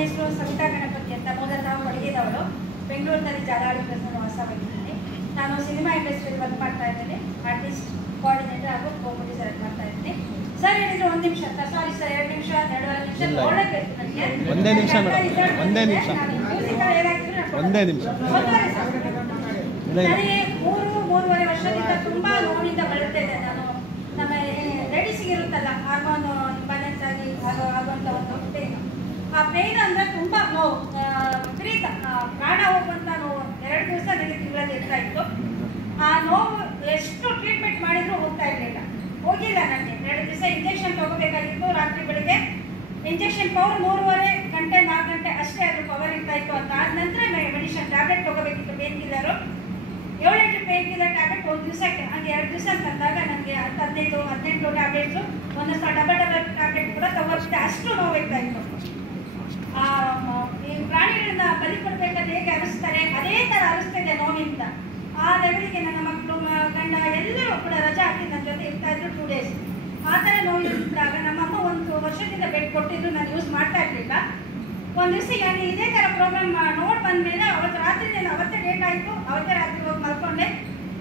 ಹೆಸರು ಸವಿತಾ ಗಣಪತಿ ಅಂತ, ಮೂಲತಃ ಕೊಡಗಿದವಳು. ಬೆಂಗಳೂರಿನಲ್ಲಿ ಜಾಲಾಳಿ ಪ್ರೆಸ್ನಲ್ಲಿ ವಾಸವಾಗಿದ್ದೀನಿ. ನಾನು ಸಿನಿಮಾ ಇಂಡಸ್ಟ್ರಿಯಲ್ಲಿ ವರ್ಕ್ ಮಾಡ್ತಾ ಇದ್ದೀನಿ. ಆರ್ಟಿಸ್ಟ್, ಕೋಆರ್ಡಿನೇಟರ್ ಹಾಗೂ ಪ್ರೊಡ್ಯೂಸರ್ ಮಾಡ್ತಾ ಇದ್ದೀನಿ. ಸರ್ ಹೇಳಿದ್ರು 1 ನಿಮಿಷ ಅಂತ. ಸಾರಿ ಸರ್, 2 ನಿಮಿಷ 2.5 ನಿಮಿಷ ನೋಡಬೇಕು ನನಗೆ. ಒಂದೇ ನಿಮಿಷ ಮೇಡಮ್, ಒಂದೇ ನಿಮಿಷ, ಒಂದೇ ನಿಮಿಷ. ನನಗೆ 3-3.5 ವರ್ಷದಿಂದ ತುಂಬ ನೋವಿಂದ ಬರುತ್ತೆ ಇದೆ. ನಾನು ನಮ್ಮ ಲೇಡೀಸಿಗೆ ಇರುತ್ತಲ್ಲ ಹಾರ್ಮೋನ್ ಇಂಬ್ಯಾಲೆನ್ಸ್ ಆಗಿ ಆಗುವಂಥ ಒಂದು ಪೇನ್. ಆ ಪೇನ್ ಅಂದರೆ ತುಂಬ ನೋವು, ವಿಪರೀತ ಪ್ರಾಣ ಹೋಗುವಂಥ ನೋವು. 2 ದಿವಸ ನನಗೆ ತಿಂಗಳಲ್ಲಿ ಇರ್ತಾ ಇತ್ತು. ಆ ನೋವು ಎಷ್ಟು ಟ್ರೀಟ್ಮೆಂಟ್ ಮಾಡಿದರೂ ಹೋಗ್ತಾ ಇರಲಿಲ್ಲ, ಹೋಗಿಲ್ಲ. ನನಗೆ 2 ದಿವಸ ಇಂಜೆಕ್ಷನ್ ತಗೋಬೇಕಾಗಿತ್ತು. ರಾತ್ರಿ ಬೆಳಿಗ್ಗೆ ಇಂಜೆಕ್ಷನ್ ಪವರ್ 3.5 ಗಂಟೆ 4 ಗಂಟೆ ಅಷ್ಟೇ ಅದು ಪವರ್ ಇರ್ತಾ ಇತ್ತು. ಅದಾದ ನಂತರ ಮೆಡಿಷನ್ ಟ್ಯಾಬ್ಲೆಟ್ ತಗೋಬೇಕಿತ್ತು, pain killer. 7-8 pain killer tablet 1 ದಿವಸಕ್ಕೆ. ಹಾಗೆ 2 ದಿವಸ ತಂದಾಗ ನನಗೆ 15-18 ಟ್ಯಾಬ್ಲೆಟ್ಸು, ಒಂದೊಂದು ಸಲ ಡಬಲ್ ಟ್ಯಾಬ್ಲೆಟ್ ಕೂಡ ತಗೋತಿದ್ದೆ. ಅಷ್ಟು ನೋವು ಇರ್ತಾ ಇತ್ತು. ಈ ಪ್ರಾಣಿಗಳನ್ನ ಬಲಿ ಕೊಡಬೇಕಾದ್ರೆ ಹೇಗೆ ಅನಿಸ್ತಾರೆ ಅದೇ ಥರ ಅನಿಸ್ತಿದೆ ನೋವಿಂದ. ಆ ಲೆವೆಲಿಗೆ ನನ್ನ ಮಕ್ಕಳು, ಗಂಡ ಎಲ್ಲರೂ ಕೂಡ ರಜಾ ಹಾಕಿ ನನ್ನ ಜೊತೆ ಇರ್ತಾ ಇದ್ರು 2 ಡೇಸ್. ಆ ಥರ ನೋವಿದ್ದಾಗ ನಮ್ಮಮ್ಮ 1 ವರ್ಷದಿಂದ ಬೆಡ್ ಕೊಟ್ಟಿದ್ದು, ನಾನು ಯೂಸ್ ಮಾಡ್ತಾ ಇರಲಿಲ್ಲ. ಒಂದು ದಿವಸ ನಾನು ಇದೇ ಥರ ಪ್ರೋಗ್ರಾಮ್ ನೋಡಿ ಬಂದಮೇಲೆ ಅವತ್ತು ರಾತ್ರಿ ನಾನು ಅವತ್ತೇ ಡೇಟ್ ಆಯಿತು. ಅವತ್ತೇ ರಾತ್ರಿ ಹೋಗಿ ಮಲ್ಕೊಂಡೆ.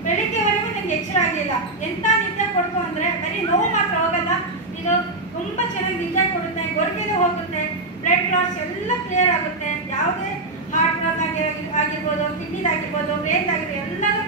ಬೆಳಿಗ್ಗೆವರೆಗೂ ನನಗೆ ಎಚ್ಚರ ಆಗಲಿಲ್ಲ. ಎಂಥ ನಿದ್ದೆ ಕೊಡ್ತು ಅಂದರೆ ಬರೀ ನೋವು ಮಾತ್ರ ಹೋಗಲ್ಲ, ಇದು ತುಂಬ ಚೆನ್ನಾಗಿ ನಿದ್ದೆ ಕೊಡುತ್ತೆ, ಗೊರಕೆನೂ ಹೋಗುತ್ತೆ, ಬ್ಲಡ್ ಕ್ಲಾಟ್ಸ್ ಎಲ್ಲ ಕ್ಲಿಯರ್ ಆಗುತ್ತೆ. ಯಾವುದೇ ಹಾರ್ಟ್ ಆಗಿರ್ಬೋದು, ಕಿಡ್ನಿದಾಗಿರ್ಬೋದು, ಬ್ರೈನ್ದಾಗಿರ್ಬೋದು ಎಲ್ಲನೂ